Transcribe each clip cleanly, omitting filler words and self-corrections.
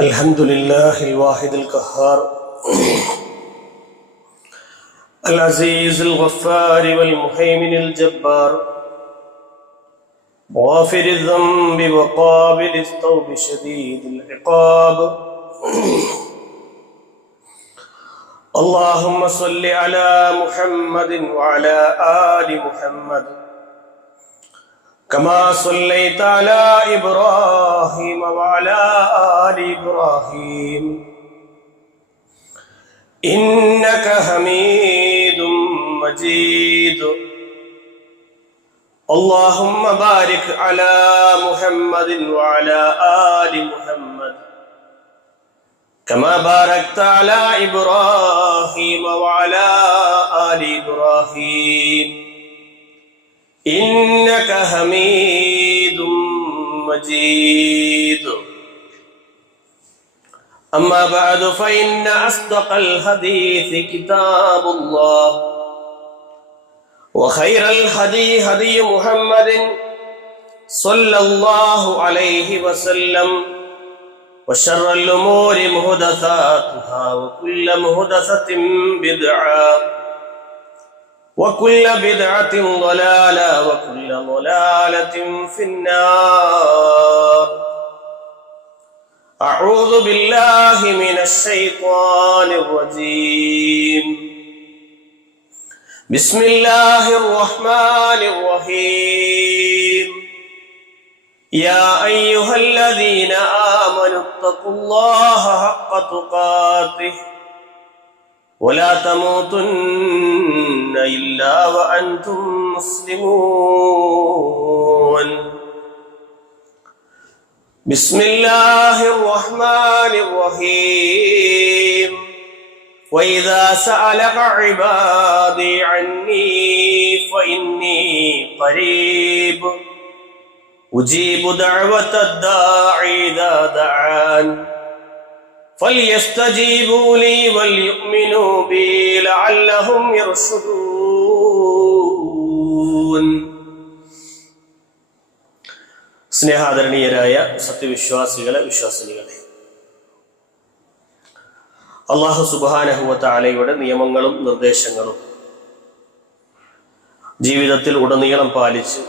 الحمد لله الواحد القهار العزيز الغفار والمهيمن الجبار غافر الذنب وقابل التوب شديد العقاب اللهم صل على محمد وعلى آل محمد كما صليت على إبراهيم وعلى آل إبراهيم إنك حميد مجيد اللهم بارك على محمد وعلى آل محمد كما باركت على إبراهيم وعلى آل إبراهيم إنك حميد مجيد أما بعد فإن أصدق الحديث كتاب الله وخير الهدي هدي محمد صلى الله عليه وسلم وشر الأمور محدثاتها وكل محدثة بدعة وكل بدعة ضلالة وكل ضلالة في النار أعوذ بالله من الشيطان الرجيم بسم الله الرحمن الرحيم يا أيها الذين آمنوا اتقوا الله حق تقاته ولا تموتن إلا وأنتم مسلمون بسم الله الرحمن الرحيم وإذا سألك عبادي عني فإني قريب أجيب دعوة الداعي إذا دعان فليستجيبوا لي وليؤمنوا بي لعلهم يرشدون സ്നേഹാദരണീയരായ സത്യവിശ്വാസികളെ വിശ്വാസിനികളെ, അല്ലാഹു സുബ്ഹാനഹു വ തആലയുടെ നിയമങ്ങളും നിർദ്ദേശങ്ങളും ജീവിതത്തിൽ ഉടനീളം പാലിച്ച്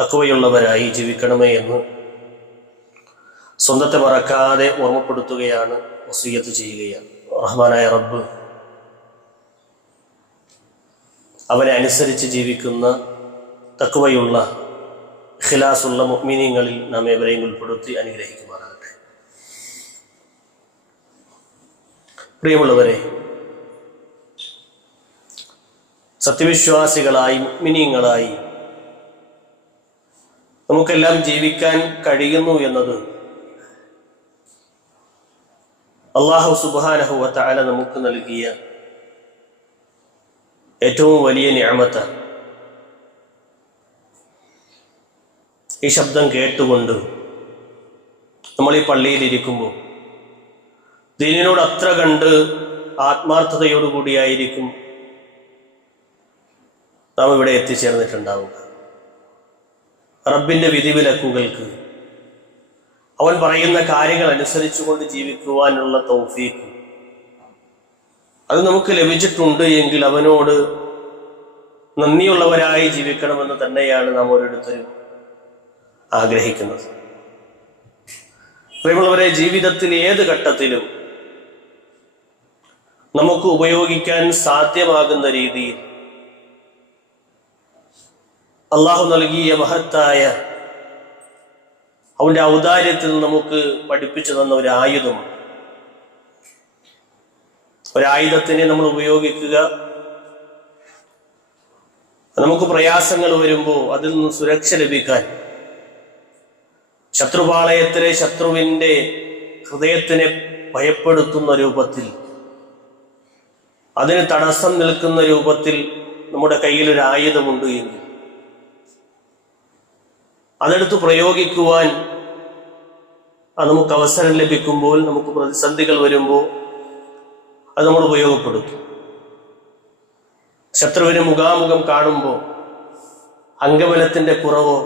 തഖ്വയുള്ളവരായി ജീവിക്കണമേ എന്ന് സ്വന്തത്തെ മറക്കാതെ ഓർമ്മപ്പെടുത്തുകയാണ്, വസിയ്യത്ത് ചെയ്യുകയാണ്. റഹ്മാനായ റബ്ബ് അവനെ അനുസരിച്ച് ജീവിക്കുന്ന തഖ്വയുള്ള ഇഖ്ലാസുള്ള മുഅ്മിനീങ്ങളിൽ നാം ഏവരെയും ഉൾപ്പെടുത്തി അനുഗ്രഹിക്കുമാറാകട്ടെ. പ്രിയമുള്ളവരെ, സത്യവിശ്വാസികളായി മുഅ്മിനീങ്ങളായി നമുക്കെല്ലാം ജീവിക്കാൻ കഴിയുന്നു എന്നത് അല്ലാഹു സുബ്ഹാനഹു വ തആല നമുക്ക് നൽകിയ ഏറ്റവും വലിയ നിഅമത്താണ്. ഈ ശബ്ദം കേട്ടുകൊണ്ട് നമ്മൾ ഈ പള്ളിയിലിരിക്കുമ്പോൾ ദീനിനോട് അത്ര കണ്ട് ആത്മാർത്ഥതയോടുകൂടിയായിരിക്കും നാം ഇവിടെ എത്തിച്ചേർന്നിട്ടുണ്ടാവുക. റബ്ബിന്റെ വിധിവിലക്കുകൾക്ക്, അവൻ പറയുന്ന കാര്യങ്ങൾ അനുസരിച്ചുകൊണ്ട് ജീവിക്കുവാനുള്ള തൗഫീഖ് അത് നമുക്ക് ലഭിച്ചിട്ടുണ്ട് എങ്കിൽ അവനോട് നന്ദിയുള്ളവരായി ജീവിക്കണമെന്ന് തന്നെയാണ് നാം ഓരോരുത്തരും ആഗ്രഹിക്കുന്നത്. പ്രിയമുള്ളവരെ, ജീവിതത്തിൽ ഏത് ഘട്ടത്തിലും നമുക്ക് ഉപയോഗിക്കാൻ സാധ്യമാകുന്ന രീതിയിൽ അള്ളാഹു നൽകിയ മഹത്തായ അവന്റെ ഔദാര്യത്തിൽ നമുക്ക് പഠിപ്പിച്ചു തന്ന ഒരു ആയുധമാണ്. ഒരായുധത്തിനെ നമ്മൾ ഉപയോഗിക്കുക, നമുക്ക് പ്രയാസങ്ങൾ വരുമ്പോൾ അതിൽ നിന്ന് സുരക്ഷ ലഭിക്കാൻ, ശത്രുപാളയത്തിലെ ശത്രുവിന്റെ ഹൃദയത്തിനെ ഭയപ്പെടുത്തുന്ന രൂപത്തിൽ, അതിന് തടസ്സം നിൽക്കുന്ന രൂപത്തിൽ നമ്മുടെ കയ്യിൽ ഒരു ആയുധമുണ്ട് എങ്കിൽ അതെടുത്ത് പ്രയോഗിക്കുവാൻ നമുക്ക് അവസരം ലഭിക്കുമ്പോൾ, നമുക്ക് പ്രതിസന്ധികൾ വരുമ്പോൾ അത് നമ്മൾ ഉപയോഗപ്പെടുത്തും. ശത്രുവിനെ മുഖാമുഖം കാണുമ്പോൾ അംഗബലത്തിന്റെ കുറവോ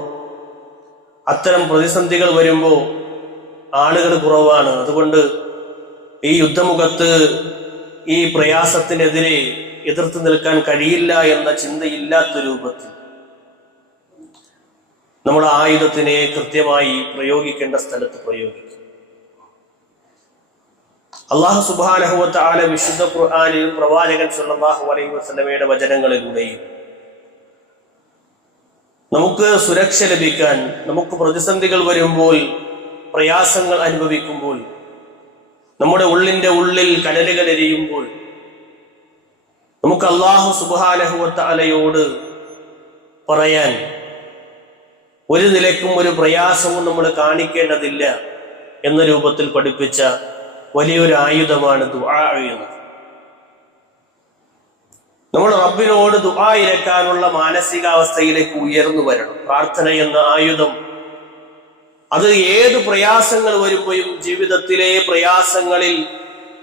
അത്തരം പ്രതിസന്ധികൾ വരുമ്പോൾ ആളുകൾ കുറവാണ്. അതുകൊണ്ട് ഈ യുദ്ധമുഖത്ത് ഈ പ്രയാസത്തിനെതിരെ എതിർത്ത് നിൽക്കാൻ കഴിയില്ല എന്ന ചിന്തയില്ലാത്ത രൂപത്തിൽ നമ്മൾ ആയുധത്തിനെ കൃത്യമായി പ്രയോഗിക്കേണ്ട സ്ഥലത്ത് പ്രയോഗിക്കും. അല്ലാഹു സുബ്ഹാനഹു വ തആല വിശുദ്ധ ഖുർആനിൽ പ്രവാചകൻ സ്വല്ലല്ലാഹു അലൈഹി വസല്ലമയുടെ വചനങ്ങളിലൂടെയും നമുക്ക് സുരക്ഷ ലഭിക്കാൻ, നമുക്ക് പ്രതിസന്ധികൾ വരുമ്പോൾ, പ്രയാസങ്ങൾ അനുഭവിക്കുമ്പോൾ, നമ്മുടെ ഉള്ളിന്റെ ഉള്ളിൽ കനലുകൾ എരിയുമ്പോൾ നമുക്ക് അല്ലാഹു സുബ്ഹാനഹു വ തആലയോട് പറയാൻ ഒരു നിലയ്ക്കും ഒരു പ്രയാസവും നമ്മൾ കാണിക്കേണ്ടതില്ല എന്ന രൂപത്തിൽ പഠിപ്പിച്ച വലിയൊരു ആയുധമാണ് ദുആ എന്നത്. നമ്മൾ റബ്ബിനോട് ദുആ ഇരക്കാനുള്ള മാനസികാവസ്ഥയിലേക്ക് ഉയർന്നു വരണം. പ്രാർത്ഥന എന്ന ആയുധം അത് ഏത് പ്രയാസങ്ങൾ വരുമ്പോഴും ജീവിതത്തിലെ പ്രയാസങ്ങളിൽ,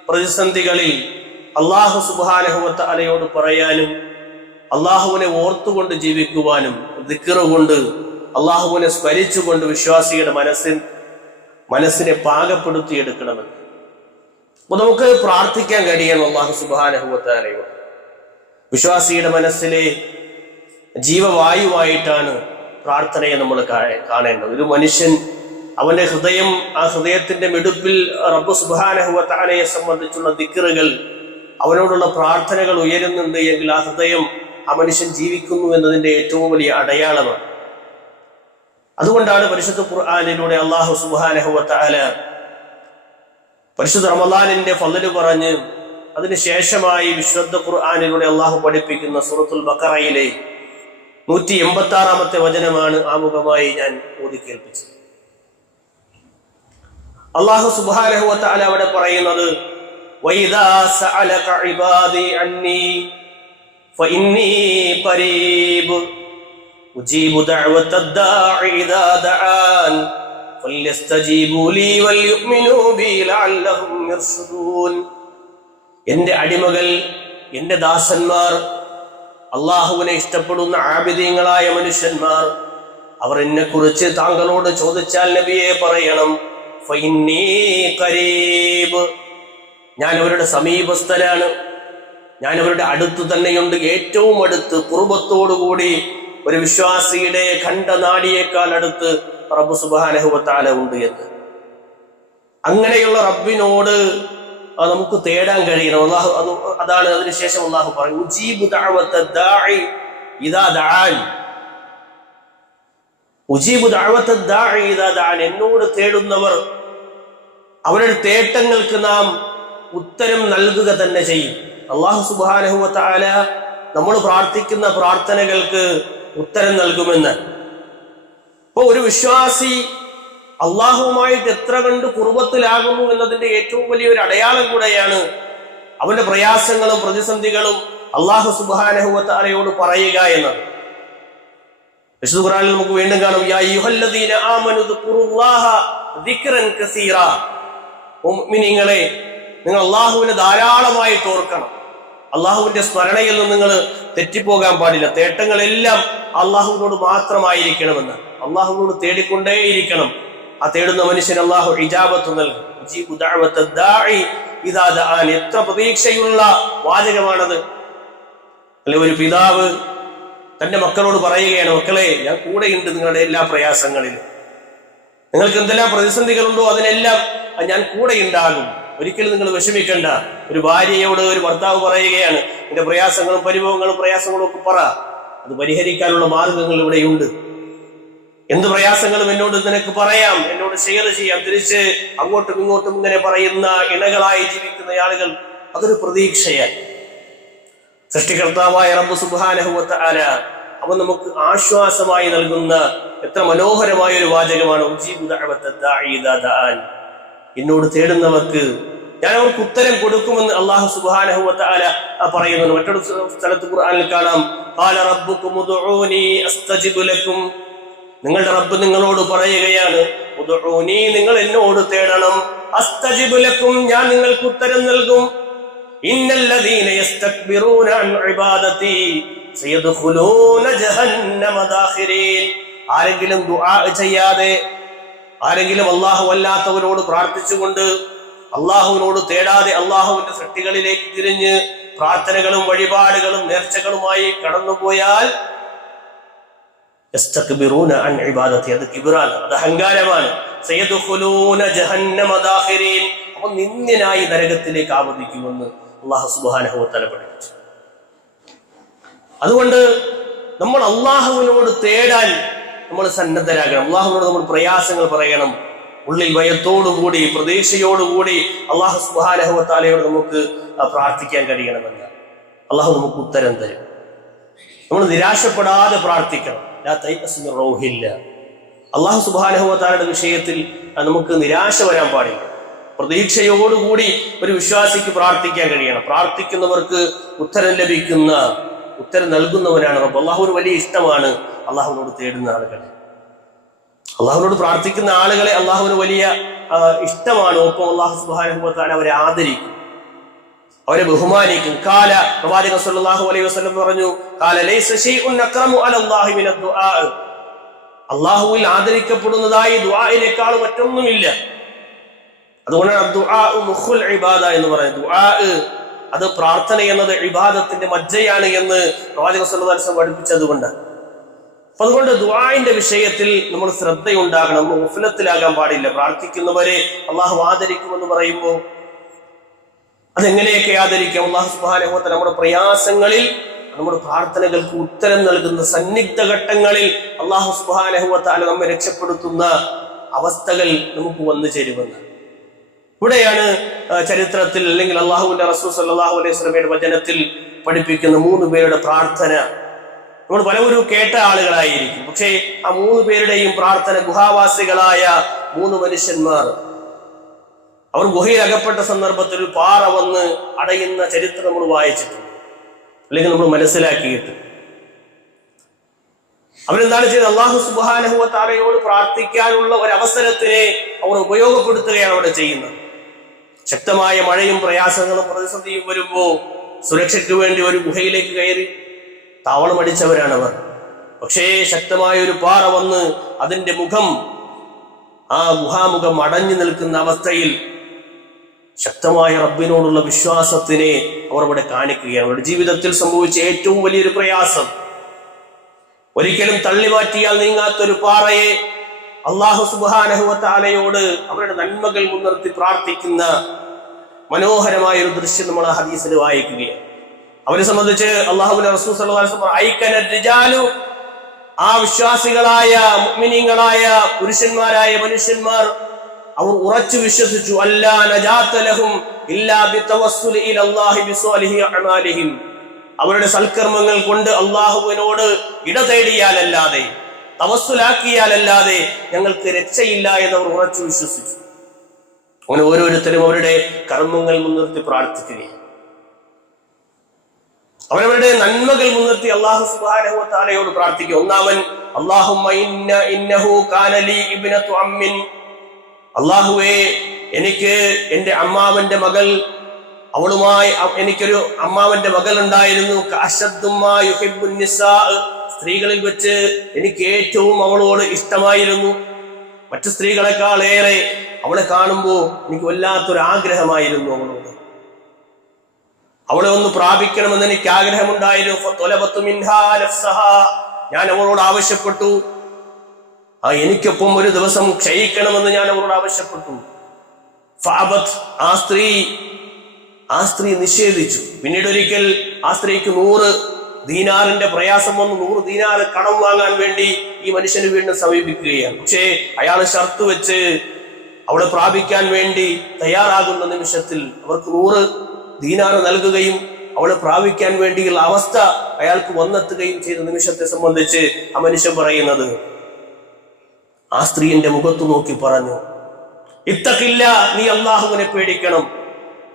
പ്രതിസന്ധികളിൽ അല്ലാഹു സുബ്ഹാനഹു വ തആലയോട് പറയാനും അല്ലാഹുവിനെ ഓർത്തുകൊണ്ട് ജീവിക്കുവാനും ദിക്ർ കൊണ്ട് അല്ലാഹുവിനെ സ്മരിച്ചുകൊണ്ട് വിശ്വാസിയുടെ മനസ്സിനെ പാകപ്പെടുത്തിയെടുക്കണമെന്ന്. അപ്പൊ നമുക്ക് പ്രാർത്ഥിക്കാൻ കഴിയണം അല്ലാഹു സുബ്ഹാനഹു വ തആലയോട്. വിശ്വാസിയുടെ മനസ്സിലെ ജീവവായുവായിട്ടാണ് പ്രാർത്ഥനയെ നമ്മൾ കാണേണ്ടത്. ഒരു മനുഷ്യൻ അവന്റെ ഹൃദയം, ആ ഹൃദയത്തിന്റെ മിടുപ്പിൽ റബ്ബ് സുബ്ഹാനഹു വ തആലയെ സംബന്ധിച്ചുള്ള ദിക്റുകൾ, അവനോടുള്ള പ്രാർത്ഥനകൾ ഉയരുന്നുണ്ട് എങ്കിൽ ആ ഹൃദയം, ആ മനുഷ്യൻ ജീവിക്കുന്നു എന്നതിന്റെ ഏറ്റവും വലിയ അടയാളമാണ്. അതുകൊണ്ടാണ് പരിശുദ്ധ ഖുർആനിലൂടെ അല്ലാഹു സുബ്ഹാനഹു വ തആല പരിശുദ്ധ റമളാനിന്റെ ഫളല് പറഞ്ഞ് അതിനുശേഷമായി വിശുദ്ധ ഖുർആനിലൂടെ അല്ലാഹു പഠിപ്പിക്കുന്ന സൂറത്തുൽ ബഖറയിലെ 186-ാമത്തെ വചനമാണ് ആമുഖമായി ഞാൻ ഓതി കേൾപ്പിച്ചത്. അല്ലാഹു സുബ്ഹാനഹു വ തആല അവിടെ പറയുന്നത് വഇദാ സഅലക ഇബാദി അന്നി ഫഇന്നി ഖരീബ് ഉജീബു ദഅവത്തദ് ദാഇ ഇദാ ദഅാൻ ഫല്യസ്തജീബു ലീ വൽയുഅ്മിനൂ ബി ലഅല്ലഹും യർഷുദൂൻ. എന്റെ അടിമകൾ, എന്റെ ദാസന്മാർ, അള്ളാഹുവിനെ ഇഷ്ടപ്പെടുന്ന ആബിദീങ്ങളായ മനുഷ്യന്മാർ, അവർ എന്നെ കുറിച്ച് താങ്കളോട് ചോദിച്ചാൽ നബിയെ പറയണം ഫഇന്നീ ഖരീബ്, ഞാൻ അവരുടെ സമീപസ്ഥനാണ്, ഞാൻ അവരുടെ അടുത്ത് തന്നെയുണ്ട്. ഏറ്റവും അടുത്ത്, കുർബത്തോടുകൂടി ഒരു വിശ്വാസിയുടെ ഖണ്ഡനാടിയേക്കാൾ അടുത്ത് റബ്ബ് സുബ്ഹാനഹു വ തആല ഉണ്ട് എന്ന്. അങ്ങനെയുള്ള റബ്ബിനോട് നമുക്ക് തേടാൻ കഴിയണം. അതാണ് അതിനുശേഷം അല്ലാഹു പറയും ഉജീബു ദഅവത്തദ് ദാഇ ഇദാ ദഅാൻ. ഉജീബു ദഅവത്തദ് ദാഇ ഇദാ ദഅാൻ, എന്നോട് തേടുന്നവർ, അവരുടെ തേട്ടങ്ങൾക്ക് നാം ഉത്തരം നൽകുക തന്നെ ചെയ്യും. അല്ലാഹു സുബ്ഹാനഹു വ തആല നമ്മൾ പ്രാർത്ഥിക്കുന്ന പ്രാർത്ഥനകൾക്ക് ഉത്തരം നൽകുമെന്ന്. അപ്പൊ ഒരു വിശ്വാസി അള്ളാഹുവുമായിട്ട് എത്ര കണ്ട് കുർബത്തിലാകുന്നു എന്നതിന്റെ ഏറ്റവും വലിയൊരു അടയാളം കൂടെയാണ് അവന്റെ പ്രയാസങ്ങളും പ്രതിസന്ധികളും അല്ലാഹു സുബ്ഹാനഹു വ തആലയോട് പറയുക എന്നത്. വിശുദ്ധ ഖുർആനിൽ നമുക്ക് വീണ്ടും കാണാം യാ അയ്യുഹല്ലദീന ആമനു ദുഖുറുല്ലാഹ ദിക്റൻ കസീറാ. മുഅ്മിനീങ്ങളെ, നിങ്ങൾ അള്ളാഹുവിനെ ധാരാളമായി ഓർക്കണം. അള്ളാഹുവിന്റെ സ്മരണയിൽ നിന്ന് നിങ്ങൾ തെറ്റിപ്പോകാൻ പാടില്ല. തേട്ടങ്ങളെല്ലാം അള്ളാഹുവിനോട് മാത്രമായിരിക്കണമെന്ന്. അള്ളാഹുവിനോട് തേടിക്കൊണ്ടേയിരിക്കണം. ആ തേടുന്ന മനുഷ്യൻ അള്ളാഹു ഇജാബത്ത് നൽകും. ഉജീബു ദഅവത്തദ് ദാഇ ഇദാ ദഅാൻ. എത്ര പ്രതീക്ഷയുള്ള വാചകമാണത് അല്ലെ? ഒരു പിതാവ് തന്റെ മക്കളോട് പറയുകയാണ്, മക്കളെ, ഞാൻ കൂടെയുണ്ട് നിങ്ങളുടെ എല്ലാ പ്രയാസങ്ങളിലും. നിങ്ങൾക്ക് എന്തെല്ലാം പ്രതിസന്ധികളുണ്ടോ അതിനെല്ലാം ഞാൻ കൂടെ ഉണ്ടാകും. ഒരിക്കലും നിങ്ങൾ വിഷമിക്കണ്ട. ഒരു ഭാര്യയോട് ഒരു ഭർത്താവ് പറയുകയാണ്, എന്റെ പ്രയാസങ്ങളും പരിഭവങ്ങളും പ്രയാസങ്ങളും ഒക്കെ പറ, അത് പരിഹരിക്കാനുള്ള മാർഗങ്ങൾ ഇവിടെയുണ്ട്. എന്ത് പ്രയാസങ്ങളും എന്നോട് നിനക്ക് പറയാം, എന്നോട് ഷെയർ ചെയ്യാം. തിരിച്ച് അങ്ങോട്ടും ഇങ്ങോട്ടും ഇങ്ങനെ പറയുന്ന ഇണകളായി ജീവിക്കുന്ന ആളുകൾ, അതൊരു പ്രതീക്ഷയാണ്. സൃഷ്ടികർത്താവായ റബ്ബ് സുബ്ഹാനഹു വ തആല അവൻ നമുക്ക് ആശ്വാസമായി നൽകുന്ന എത്ര മനോഹരമായ ഒരു വാചകമാണ് ഉജീബു ദഅവത്തദ് ദാഇ ഇദാ ദഅാൻ. എന്നോട് തേടുന്നവർക്ക് ഞാൻ അവർക്ക് ഉത്തരം കൊടുക്കുമെന്ന് അല്ലാഹു സുബ്ഹാനഹു വ തആല പറയുന്നു. മറ്റൊരു സ്ഥലത്ത് ഖുർആനിൽ കാണാം ഖാല റബ്ബുകും ഉദ്ഊനി അസ്തജിബ് ലക്കും. നിങ്ങളുടെ റബ്ബ് നിങ്ങളോട് പറയുകയാണ്, ഉദ്ഊനി, നിങ്ങൾ എന്നോട് തേടണം, അസ്തജിബ് ലക്കും, ഞാൻ നിങ്ങൾക്ക് ഉത്തരം നൽകും. ഇന്നല്ലദീന യസ്തക്ബിറൂന അൻ ഇബാദതി സയദ്ഖുലൂന ജഹന്നമ ദാഖിരീൻ. ആരെങ്കിലും ദുആ ചെയ്യാതെ ആരെങ്കിലും അള്ളാഹു അല്ലാത്തവരോട് പ്രാർത്ഥിച്ചുകൊണ്ട് അള്ളാഹുവിനോട് തേടാതെ അള്ളാഹുവിന്റെ സൃഷ്ടികളിലേക്ക് തിരിഞ്ഞ് പ്രാർത്ഥനകളും വഴിപാടുകളും നേർച്ചകളുമായി കടന്നുപോയാൽ അത് കിബ്റാണ്, അത് അഹങ്കാരമാണ്. അപ്പൊ നിന്ദ്യനായി നരകത്തിലേക്ക് ആവദിക്കുമെന്ന് അള്ളാഹു സുബ്ഹാനഹു വ തആല പഠിപ്പിച്ചു. അതുകൊണ്ട് നമ്മൾ അള്ളാഹുവിനോട് തേടാൻ നമ്മൾ സന്നദ്ധരാകണം. അള്ളാഹുവിനോട് നമ്മൾ പ്രയാസങ്ങൾ പറയണം. ഉള്ളിൽ ഭയത്തോടുകൂടി പ്രതീക്ഷയോടുകൂടി അള്ളാഹു സുബ്ഹാനഹു വ തആലയോട് നമുക്ക് പ്രാർത്ഥിക്കാൻ കഴിയണമെന്ന് അള്ളാഹു നമുക്ക് ഉത്തരം തരും. നമ്മൾ നിരാശപ്പെടാതെ പ്രാർത്ഥിക്കണം. അള്ളാഹു സുബ്ഹാനഹു വ തആലയുടെ വിഷയത്തിൽ നമുക്ക് നിരാശ വരാൻ പാടില്ല. പ്രതീക്ഷയോടുകൂടി ഒരു വിശ്വാസിക്ക് പ്രാർത്ഥിക്കാൻ കഴിയണം. പ്രാർത്ഥിക്കുന്നവർക്ക് ഉത്തരം നൽകുന്നവനാണ് റബ്ബ്. അള്ളാഹുവിന് വലിയ ഇഷ്ടമാണ് അള്ളാഹുവിനോട് തേടുന്ന ആളുകളെ, അള്ളാഹുവിനോട് പ്രാർത്ഥിക്കുന്ന ആളുകളെ അള്ളാഹുവിന് വലിയ ഇഷ്ടമാണ്. ഒപ്പം അള്ളാഹു സുബ്ഹാനഹു വ തആല അവരെ ആദരിക്കും, അവരെ ബഹുമാനിക്കും. കാല പ്രവാചകൻ സല്ലല്ലാഹു അലൈഹി വസല്ലം പറഞ്ഞു, കാല ലൈസ ശൈഉൻ അക്റമു അലല്ലാഹി മിന ദുആ. അള്ളാഹുവിൽ ആദരിക്കപ്പെടുന്നതായി ദുആഇനേക്കാൾ മറ്റൊന്നുമില്ല. അതുകൊണ്ടാണ് ദുആ മുഖുൽ ഇബാദ എന്ന് പറയുന്നത്. ദുആ അത് പ്രാർത്ഥന എന്നത് ഇബാദത്തിന്റെ മജ്ജയാണ് എന്ന് പ്രവാചകൻ സല്ലല്ലാഹു അലൈഹി വസല്ലം പഠിപ്പിച്ചതുകൊണ്ട് അപ്പൊ അതുകൊണ്ട് ദുആഇന്റെ വിഷയത്തിൽ നമ്മൾ ശ്രദ്ധയുണ്ടാകണം. നമ്മൾ ഗഫലത്തിലാകാൻ പാടില്ല. പ്രാർത്ഥിക്കുന്നവരെ അള്ളാഹു ആദരിക്കുമെന്ന് പറയുമ്പോൾ അതെങ്ങനെയൊക്കെ ആദരിക്കാം? അല്ലാഹു സുബ്ഹാനഹു വ തആല നമ്മുടെ പ്രയാസങ്ങളിൽ, നമ്മുടെ പ്രാർത്ഥനകൾക്ക് ഉത്തരം നൽകുന്ന സന്നിഗ്ധ ഘട്ടങ്ങളിൽ അല്ലാഹു സുബ്ഹാനഹു വ തആല നമ്മെ രക്ഷപ്പെടുത്തുന്ന അവസ്ഥകൾ നമുക്ക് വന്നു ചേരുമെന്ന്. ഇവിടെയാണ് ചരിത്രത്തിൽ അല്ലെങ്കിൽ അള്ളാഹുവിന്റെ റസൂൽ സല്ലല്ലാഹു അലൈഹി വസല്ലമയുടെ വചനത്തിൽ പഠിപ്പിക്കുന്ന 3 പേരുടെ പ്രാർത്ഥന നമ്മൾ പലവരും കേട്ട ആളുകളായിരിക്കും. പക്ഷേ ആ 3 പേരുടെയും പ്രാർത്ഥന ഗുഹാവാസികളായ 3 മനുഷ്യന്മാർ, അവർ ഗുഹയിൽ അകപ്പെട്ട സന്ദർഭത്തിൽ ഒരു പാറ വന്ന് അടയുന്ന ചരിത്രം നമ്മൾ വായിച്ചിട്ടുണ്ട്, അല്ലെങ്കിൽ നമ്മൾ മനസ്സിലാക്കിയിട്ട്. അവരെന്താണ് ചെയ്തത്? അല്ലാഹു സുബ്ഹാനഹു വ തആലയോട് പ്രാർത്ഥിക്കാനുള്ള ഒരു അവസരത്തിനെ അവർ ഉപയോഗപ്പെടുത്തുകയാണ് അവിടെ ചെയ്യുന്നത്. ശക്തമായ മഴയും പ്രയാസങ്ങളും പ്രതിസന്ധിയും വരുമ്പോ സുരക്ഷയ്ക്ക് വേണ്ടി ഒരു ഗുഹയിലേക്ക് കയറി താവളമടിച്ചവരാണവർ. പക്ഷേ ശക്തമായ ഒരു പാറ വന്ന് അതിന്റെ മുഖം, ആ ഗുഹാമുഖം അടഞ്ഞു നിൽക്കുന്ന അവസ്ഥയിൽ ശക്തമായ റബ്ബിനോടുള്ള വിശ്വാസത്തിനെ അവർ അവിടെ കാണിക്കുകയാണ്. അവരുടെ ജീവിതത്തിൽ സംഭവിച്ച ഏറ്റവും വലിയൊരു പ്രയാസം, ഒരിക്കലും തള്ളിമാറ്റിയാൽ നീങ്ങാത്തൊരു പാറയെ അല്ലാഹു സുബ്ഹാനഹു വ തആലയോട് അവരുടെ നന്മകൾ മുൻനിർത്തി പ്രാർത്ഥിക്കുന്ന മനോഹരമായ ഒരു ദൃശ്യം നമ്മൾ ആ ഹദീസിൽ വായിക്കുകയാണ്. അവരെ സംബന്ധിച്ച് അല്ലാഹുവിന്റെ റസൂൽ സല്ലല്ലാഹു അലൈഹി വസല്ലം ഐകന റിജാലു, ആ വിശ്വാസികളായ മുഅ്മിനീങ്ങളായ പുരുഷന്മാരായ മനുഷ്യന്മാർ അവർ ഉറച്ചു വിശ്വസിച്ചു, അല്ലാ നജാത ലഹും ഇല്ലാ ബിതവസ്സുലി ഇലല്ലാഹി ബിസ്വാലിഹി അഅമാലിഹിം, അവരുടെ സൽക്കർമ്മങ്ങൾ കൊണ്ട് അല്ലാഹുവിനോട് ഇട തേടിയാലല്ലാതെ, തവസ്സുലാക്കിയാലല്ലാതെ ഞങ്ങൾക്ക് രക്ഷയില്ല എന്നവർ ഉറച്ചു വിശ്വസിച്ചു. അങ്ങനെ ഓരോരുത്തരും അവരുടെ കർമ്മങ്ങൾ മുൻനിർത്തി പ്രാർത്ഥിക്കുകയാണ്. അവരവരുടെ നന്മകൾ മുൻനിർത്തി അല്ലാഹു സുബ്ഹാനഹു വ തആലയോട് പ്രാർത്ഥിക്കുക. ഒന്നാമൻ അല്ലാഹുമ്മ ഇന്നഹു കാന ലീ ഇബ്നതു അമ്മിൻ, അല്ലാഹുവേ എനിക്ക് എൻ്റെ അമ്മാവന്റെ മകൾ, അവളുമായി എനിക്കൊരു അമ്മാവന്റെ മകൾ ഉണ്ടായിരുന്നു. അശദ്ദുമ്മാ യുഹിബ്ബുൻ നിസാ, സ്ത്രീകളിൽ വെച്ച് എനിക്ക് ഏറ്റവും അവളോട് ഇഷ്ടമായിരുന്നു. മറ്റു സ്ത്രീകളെക്കാൾ ഏറെ അവളെ കാണുമ്പോൾ എനിക്ക് വല്ലാത്തൊരു ആഗ്രഹമായിരുന്നു അവളോട്. അവളെ ഒന്ന് പ്രാപിക്കണമെന്ന് എനിക്ക് ആഗ്രഹമുണ്ടായിരുന്നു. ഫതലബതു മിൻഹാ നഫ്സഹാ, ഞാൻ അവളോട് ആവശ്യപ്പെട്ടു. എനിക്കൊപ്പം ഒരു ദിവസം ക്ഷയിക്കണമെന്ന് ഞാൻ അവളോട് ആവശ്യപ്പെട്ടു. ഫഅബത്, ആ സ്ത്രീ നിഷേധിച്ചു. പിന്നീട് ഒരിക്കൽ ആ സ്ത്രീക്ക് 100 ദീനാറിന്റെ പ്രയാസം വന്നു. 100 ദീനാർ കടം വാങ്ങാൻ വേണ്ടി ഈ മനുഷ്യന് വീണ്ടും സമീപിക്കുകയാണ്. പക്ഷേ അയാൾ ഷർത്ത് വെച്ച് അവളെ പ്രാപിക്കാൻ വേണ്ടി തയ്യാറാകുന്ന നിമിഷത്തിൽ അവർക്ക് 100 ദീനാർ നൽകുകയും അവളെ പ്രാപിക്കാൻ വേണ്ടിയുള്ള അവസ്ഥ അയാൾക്ക് വന്നെത്തുകയും ചെയ്ത നിമിഷത്തെ സംബന്ധിച്ച് ആ മനുഷ്യൻ പറയുന്നത്, ആ സ്ത്രീന്റെ മുഖത്ത് നോക്കി പറഞ്ഞു, ഇത്തഖില്ല, നീ അല്ലാഹുവിനെ പേടിക്കണം.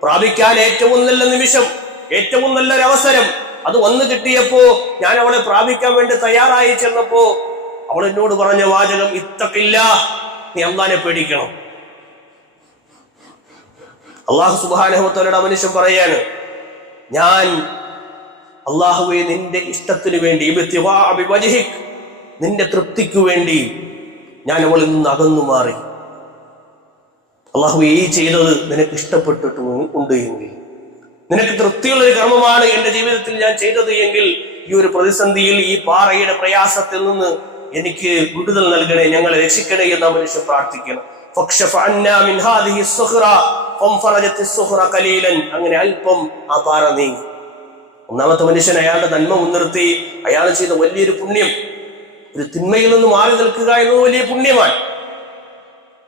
പ്രാപിക്കാൻ ഏറ്റവും നല്ല നിമിഷം, ഏറ്റവും നല്ലൊരു അവസരം അത് വന്നു കിട്ടിയപ്പോ ഞാൻ അവളെ പ്രാപിക്കാൻ വേണ്ടി തയ്യാറായി ചെന്നപ്പോ അവൾ എന്നോട് പറഞ്ഞ വാചകം, ഇത്തഖില്ല, നീ അല്ലാഹുവിനെ പേടിക്കണം. അല്ലാഹു സുബ്ഹാനഹു വ തആലയുടെ മനുഷ്യൻ പറയാണ്, ഞാൻ അല്ലാഹുവേ നിന്റെ ഇഷ്ടത്തിനു വേണ്ടി, നിന്റെ തൃപ്തിക്കു വേണ്ടി ഞാൻ അവളിൽ നിന്ന് അകന്നു മാറി. അള്ളാഹുവേ ഈ ചെയ്തത് നിനക്ക് ഇഷ്ടപ്പെട്ടിട്ടുണ്ട് എങ്കിൽ, നിനക്ക് തൃപ്തിയുള്ള ഒരു കർമ്മമാണ് എന്റെ ജീവിതത്തിൽ ഞാൻ ചെയ്തത് എങ്കിൽ, ഈ ഒരു പ്രതിസന്ധിയിൽ ഈ പാറയുടെ പ്രയാസത്തിൽ നിന്ന് എനിക്ക് വിടുതൽ നൽകണേ, ഞങ്ങളെ രക്ഷിക്കണേ എന്ന് ആ മനുഷ്യൻ പ്രാർത്ഥിക്കണം. അങ്ങനെ അല്പം ആ പാറ നീങ്ങി. ഒന്നാമത്തെ മനുഷ്യൻ അയാളുടെ നന്മ മുൻനിർത്തി അയാൾ ചെയ്ത വലിയൊരു പുണ്യം, ഒരു തിന്മയിൽ നിന്ന് മാറി നിൽക്കുക എന്നത് വലിയ പുണ്യമാണ്.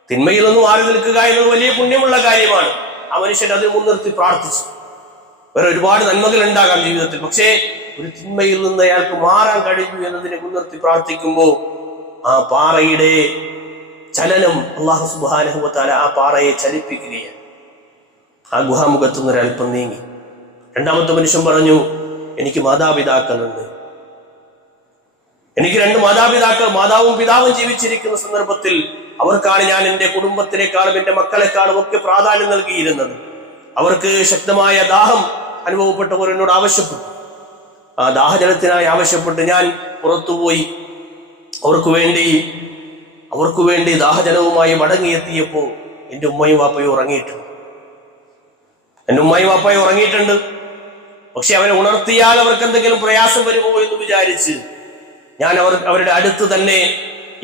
തിന്മയിൽ നിന്ന് മാറി നിൽക്കുക എന്നത് വലിയ പുണ്യമുള്ള കാര്യമാണ്. ആ മനുഷ്യൻ അതിൽ മുൻനിർത്തി പ്രാർത്ഥിച്ചു. വേറെ ഒരുപാട് നന്മകൾ ഉണ്ടാകാം ജീവിതത്തിൽ, പക്ഷേ ഒരു തിന്മയിൽ നിന്ന് അയാൾക്ക് മാറാൻ കഴിഞ്ഞു എന്നതിനെ മുൻനിർത്തി പ്രാർത്ഥിക്കുമ്പോൾ ആ പാറയുടെ ചലനം അല്ലാഹു സുബ്ഹാനഹു വ തആല ആ പാറയെ ചലിപ്പിക്കുകയാണ്. ആ ഗുഹാമുഖത്തു നിന്ന് ഒരൽപ്പം നീങ്ങി. രണ്ടാമത്തെ മനുഷ്യൻ പറഞ്ഞു, എനിക്ക് മാതാപിതാക്കളുണ്ട്, എനിക്ക് 2 മാതാപിതാക്കൾ, മാതാവും പിതാവും ജീവിച്ചിരിക്കുന്ന സന്ദർഭത്തിൽ അവർക്കാണ് ഞാൻ എൻ്റെ കുടുംബത്തിനേക്കാളും എൻ്റെ മക്കളെക്കാളും ഒക്കെ പ്രാധാന്യം നൽകിയിരുന്നത്. അവർക്ക് ശക്തമായ ദാഹം അനുഭവപ്പെട്ടവർ എന്നോട് ആവശ്യപ്പെട്ടു. ആ ദാഹജലത്തിനായി ആവശ്യപ്പെട്ട് ഞാൻ പുറത്തുപോയി അവർക്ക് വേണ്ടി ദാഹജലവുമായി മടങ്ങിയെത്തിയപ്പോൾ എൻ്റെ ഉമ്മയും വാപ്പയും ഉറങ്ങിയിട്ടുണ്ട്. പക്ഷെ അവരെ ഉണർത്തിയാൽ അവർക്ക് എന്തെങ്കിലും പ്രയാസം വരുമോ എന്ന് വിചാരിച്ച് ഞാൻ അവരുടെ അടുത്ത് തന്നെ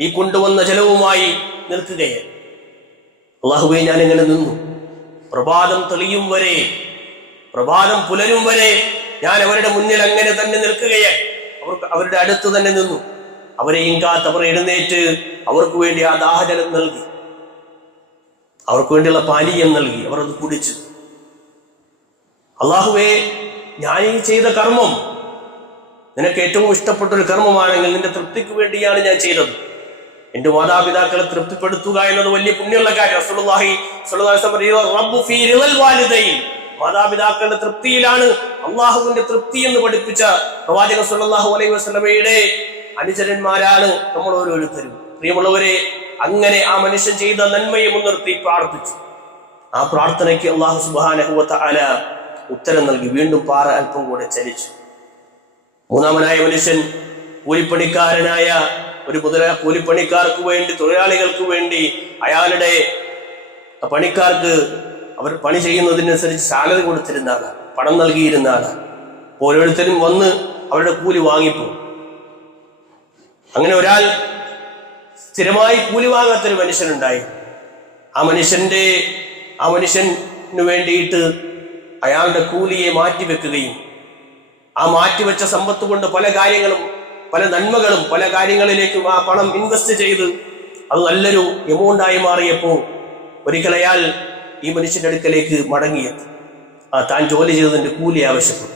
ഈ കൊണ്ടുവന്ന ജലവുമായി നിൽക്കുകയാണ്. അല്ലാഹുവേ, ഞാൻ എങ്ങനെ നിന്നു? പ്രഭാതം തെളിയും വരെ, പ്രഭാതം പുലരും വരെ ഞാൻ അവരുടെ മുന്നിൽ അങ്ങനെ തന്നെ നിൽക്കുകയാണ്. അവരുടെ അടുത്ത് തന്നെ നിന്നു. അവരെയും കാത്ത് അവർ എഴുന്നേറ്റ് അവർക്ക് വേണ്ടി ആ ദാഹജലം നൽകി, അവർക്ക് വേണ്ടിയുള്ള പാനീയം നൽകി. അവർ അത് കുടിച്ചു. അല്ലാഹുവേ, ഞാൻ ഈ ചെയ്ത കർമ്മം നിനക്ക് ഏറ്റവും ഇഷ്ടപ്പെട്ട ഒരു കർമ്മമാണെങ്കിൽ നിന്റെ തൃപ്തിക്ക് വേണ്ടിയാണ് ഞാൻ ചെയ്തത്. എന്റെ മാതാപിതാക്കളെ തൃപ്തിപ്പെടുത്തുക എന്നത് വലിയ പുണ്യമുള്ള കാര്യം. റസൂലുള്ളാഹി സ്വല്ലല്ലാഹു അലൈഹി വസല്ലം റബ്ബു ഫീ റിളൽ വാലിദൈൻ, മാതാപിതാക്കളുടെ തൃപ്തിയിലാണ് അള്ളാഹുവിന്റെ തൃപ്തി എന്ന് പഠിപ്പിച്ച പ്രവാചകൻ സ്വല്ലല്ലാഹു അലൈഹി വസല്ലമയുടെ അനുചരന്മാരാണ് നമ്മൾ ഓരോരുത്തരും. പ്രിയമുള്ളവരെ, അങ്ങനെ ആ മനുഷ്യൻ ചെയ്ത നന്മയെ മുൻനിർത്തി പ്രാർത്ഥിച്ചു. ആ പ്രാർത്ഥനയ്ക്ക് അല്ലാഹു സുബ്ഹാനഹു വ തആല ഉത്തരം നൽകി. വീണ്ടും പാറ അല്പം കൂടെ ചലിച്ചു. മൂന്നാമനായ മനുഷ്യൻ കൂലിപ്പണിക്കാരനായ കൂലിപ്പണിക്കാർക്ക് വേണ്ടി, തൊഴിലാളികൾക്ക് വേണ്ടി, അയാളുടെ പണിക്കാർക്ക് അവർ പണി ചെയ്യുന്നതിനനുസരിച്ച് സാലറി കൊടുത്തിരുന്ന ആളാണ്, പണം നൽകിയിരുന്ന ആളാണ്. ഓരോരുത്തരും വന്ന് അവരുടെ കൂലി വാങ്ങിപ്പോകും. അങ്ങനെ ഒരാൾ സ്ഥിരമായി കൂലി വാങ്ങാത്തൊരു മനുഷ്യനുണ്ടായി. ആ മനുഷ്യന് വേണ്ടിയിട്ട് അയാളുടെ കൂലിയെ മാറ്റിവെക്കുകയും ആ മാറ്റിവെച്ച സമ്പത്ത് കൊണ്ട് പല കാര്യങ്ങളും, പല നന്മകളും, പല കാര്യങ്ങളിലേക്കും ആ പണം ഇൻവെസ്റ്റ് ചെയ്ത് അത് നല്ലൊരു എമൗണ്ടായി മാറിയപ്പോൾ ഒരിക്കൽ അയാൾ ഈ മനുഷ്യന്റെ അടുക്കലേക്ക് മടങ്ങിയെത്തി. താൻ ജോലി ചെയ്തതിന്റെ കൂലി ആവശ്യപ്പെട്ടു.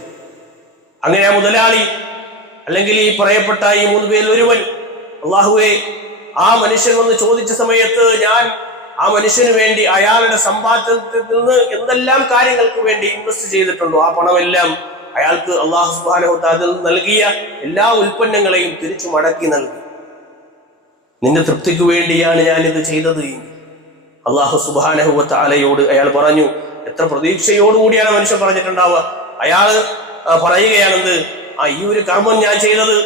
അങ്ങനെ ആ മുതലാളി, അല്ലെങ്കിൽ ഈ പറയപ്പെട്ട ഈ 3 പേരിൽ ഒരുവൻ, അല്ലാഹുവേ, ആ മനുഷ്യൻ വന്ന് ചോദിച്ച സമയത്ത് ഞാൻ ആ മനുഷ്യന് വേണ്ടി അയാളുടെ സമ്പാദ്യത്തിൽ നിന്ന് എന്തെല്ലാം കാര്യങ്ങൾക്ക് വേണ്ടി ഇൻവെസ്റ്റ് ചെയ്തിട്ടുണ്ടോ ആ പണമെല്ലാം അയാൾക്ക് അല്ലാഹു സുബ്ഹാനഹു വ തആല നൽകിയ എല്ലാ ഉൽപ്പന്നങ്ങളെയും തിരിച്ചു മടക്കി നൽകി. നിന്റെ തൃപ്തിക്ക് വേണ്ടിയാണ് ഞാൻ ഇത് ചെയ്തത്. അല്ലാഹു സുബ്ഹാനഹു വ തആലയോട് അയാൾ പറഞ്ഞു. എത്ര പ്രതീക്ഷയോടുകൂടിയാണ് മനുഷ്യൻ പറഞ്ഞിട്ടുണ്ടാവുക. അയാൾ പറയുകയാണെന്ന്, ഈ ഒരു കർമ്മം ഞാൻ ചെയ്തത്